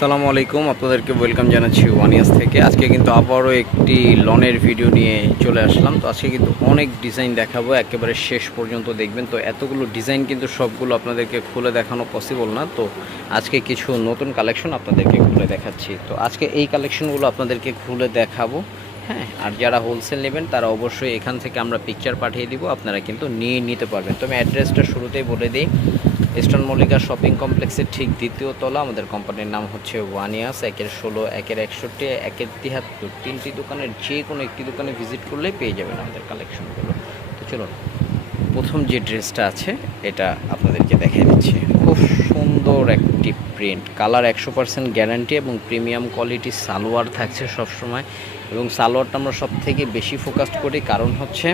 আসসালামু আলাইকুম, আপনাদেরকে ওয়েলকাম জানাচ্ছি ওয়ান ইয়ার্স থেকে। আজকে কিন্তু আবারও একটি লনের ভিডিও নিয়ে চলে আসলাম। তো আজকে কিন্তু অনেক ডিজাইন দেখাবো, একেবারে শেষ পর্যন্ত দেখবেন। তো এতগুলো ডিজাইন কিন্তু সবগুলো আপনাদেরকে খুলে দেখানো পসিবল না। তো আজকে কিছু নতুন কালেকশন আপনাদেরকে খুলে দেখাচ্ছি। তো আজকে এই কালেকশনগুলো আপনাদেরকে খুলে দেখাবো। হ্যাঁ আর যারা হোলসেল নেবেন, তারা অবশ্যই এখান থেকে আমরা পিকচার পাঠিয়ে দিব। আপনারা কিন্তু নিয়ে নিতে পারবেন। তো আমি অ্যাড্রেসটা শুরুতেই বলে দিই। ইস্টার্ন মল্লিকা শপিং কমপ্লেক্সের ঠিক দ্বিতীয় তলা। আমাদের কোম্পানির নাম হচ্ছে ওয়ান ইয়ার্স একের ষোলো, একের একষট্টি, একের তিহাত্তর। তিনটি দোকানের যে কোনো একটি দোকানে ভিজিট করলেই পেয়ে যাবেন আমাদের কালেকশনগুলো তো চলুন, প্রথম যে ড্রেসটা আছে, এটা আপনাদেরকে দেখাই দিচ্ছি। খুব সুন্দর একটি প্রিন্ট কালার একশো পার্সেন্ট গ্যারান্টি এবং প্রিমিয়াম কোয়ালিটি সালোয়ার থাকছে সবসময়। এবং সালোয়ারটা আমরা সব থেকে বেশি ফোকাস করি, কারণ হচ্ছে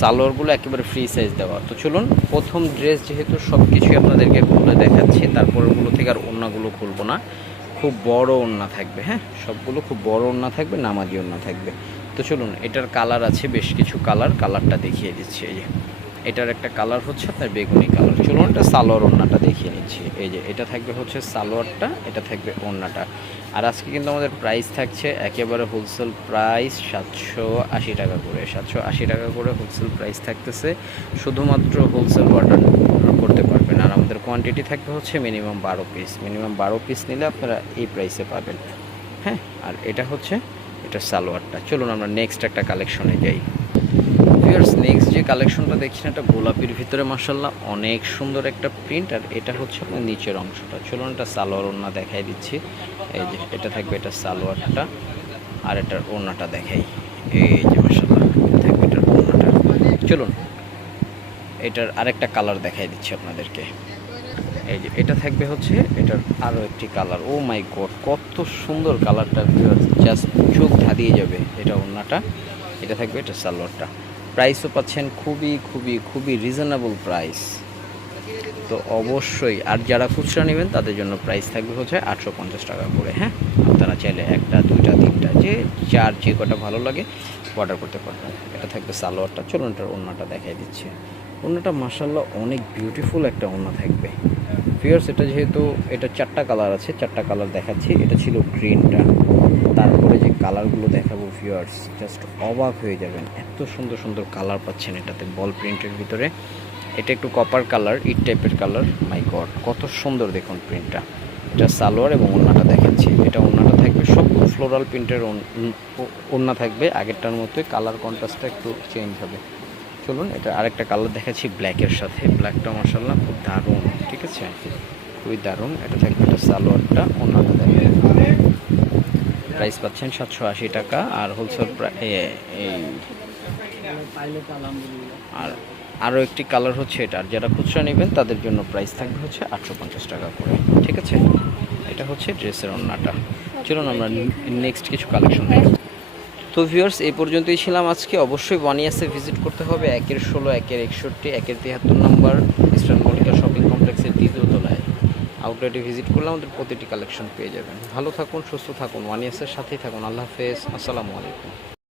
সালোয়ারগুলো একেবারে ফ্রি সাইজ দেওয়া। তো চলুন, প্রথম ড্রেস যেহেতু সব কিছুই আপনাদেরকে খুলে দেখাচ্ছি তারপরগুলো থেকে আর অন্যগুলো খুলবো না। খুব বড় ওড়না থাকবে হ্যাঁ? সবগুলো খুব বড় ওড়না থাকবে, নামাজি ওড়না থাকবে। তো চলুন, এটার কালার আছে, বেশ কিছু কালার কালারটা দেখিয়ে দিচ্ছি, এই যে। এটার একটা কালার হচ্ছে আপনার বেগুনি কালার চলুন এটা সালোয়ার ওড়নাটা দেখিয়ে নিচ্ছি। এই যে, এটা থাকবে হচ্ছে সালোয়ারটা, এটা থাকবে ওড়নাটা। আর আজকে কিন্তু আমাদের প্রাইস থাকছে একেবারে হোলসেল প্রাইস সাতশো আশি টাকা করে। সাতশো আশি টাকা করে হোলসেল প্রাইস থাকতেছে। শুধুমাত্র হোলসেল অর্ডার করতে পারবেন। আর আমাদের কোয়ান্টিটি থাকবে হচ্ছে মিনিমাম বারো পিস মিনিমাম বারো পিস নিলে আপনারা এই প্রাইসে পাবেন। হ্যাঁ আর এটা হচ্ছে, এটা সালোয়ারটা। চলুন আমরা নেক্সট একটা কালেকশনে যাই। ভিউয়ার্স নেক্সট যে কালেকশনটা দেখছেন, এটা গোলাপির ভিতরে মাসাল্লাহ অনেক সুন্দর একটা প্রিন্ট আর এটা হচ্ছে আপনার নিচের অংশটা। চলুন এটা সালোয়ার ওড়না দেখাই দিচ্ছি। এই যে, এটা থাকবে এটা সালোয়ারটা, আর এটার ওড়নাটা দেখাই। এই যে মাসাল্লাহ থাকবে এটার ওড়নাটা। চলুন, এটার আরেকটা কালার দেখাই দিচ্ছি আপনাদেরকে। এই যে, এটা থাকবে হচ্ছে, এটার আরও একটি কালার ও মাই গড কত সুন্দর কালারটা জাস্ট চোখ ধাঁধিয়ে যাবে এটা ওড়নাটা। এটা থাকবে এটা সালোয়ারটা। প্রাইসও পাচ্ছেন খুবই খুবই খুবই রিজনেবল প্রাইস তো অবশ্যই, আর যারা খুচরা নেবেন, তাদের জন্য প্রাইস থাকবে হচ্ছে আটশো পঞ্চাশ টাকা করে হ্যাঁ? আপনারা চাইলে একটা, দুইটা, তিনটা, যে যার যে কটা ভালো লাগে অর্ডার করতে পারবেন। এটা থাকবে সালোয়ারটা, চলুন এটার ওড়নাটা দেখাই দিচ্ছে। ওড়নাটা মাসাল্লাহ অনেক বিউটিফুল একটা ওড়না থাকবে। ফিয়ার্স এটা যেহেতু, এটা চারটা কালার আছে, চারটা কালার দেখাচ্ছি। এটা ছিল গ্রিনটা তারপরে যে কালারগুলো দেখাবো ভিউয়ার্স জাস্ট অবাক হয়ে যাবেন। এত সুন্দর সুন্দর কালার পাচ্ছেন এটাতে বল প্রিন্টের ভিতরে। এটা একটু কপার কালার ইট টাইপের কালার মাই গড কত সুন্দর দেখুন প্রিন্টটা এটা সালোয়ার এবং ওড়নাটা দেখাচ্ছি। এটা ওড়নাটা থাকবে সব ফ্লোরাল প্রিন্টের ওড়না থাকবে। আগেরটার মতোই কালার কন্ট্রাস্টটা একটু চেঞ্জ হবে। চলুন, এটা আরেকটা কালার দেখাচ্ছি ব্ল্যাকের সাথে। ব্ল্যাকটা মাসাল্লাহ খুব দারুণ, ঠিক আছে? খুবই দারুণ। এটা থাকবে এটা সালোয়ারটা, ওড়নাটা দেখবে প্রাইস পাচ্ছেন সাতশো আশি টাকা আর হোলসেল আর আরও একটি কালার হচ্ছে এটা। যারা খুচরা নেবেন, তাদের জন্য প্রাইস থাকবে হচ্ছে আটশো পঞ্চাশ টাকা করে। ঠিক আছে? এটা হচ্ছে ড্রেসের অন্যটা চলুন আমরা নেক্সট কিছু কালেকশন তো ভিউয়ার্স এই পর্যন্তই ছিলাম আজকে। অবশ্যই ওয়ান ইয়ার্সে ভিজিট করতে হবে। একের ষোলো, একের একষট্টি, একের তিয়াত্তর নম্বর ইস্টার্ন মল্লিকা শপিং কমপ্লেক্সের দ্বিতীয় আউটলেটে ভিজিট করলে আমাদের প্রতিটি কালেকশন পেয়ে যাবেন। ভালো থাকুন, সুস্থ থাকুন ওয়ান ইয়ার্সের সাথেই থাকুন। আল্লাহ হাফেজ। আসসালামু আলাইকুম।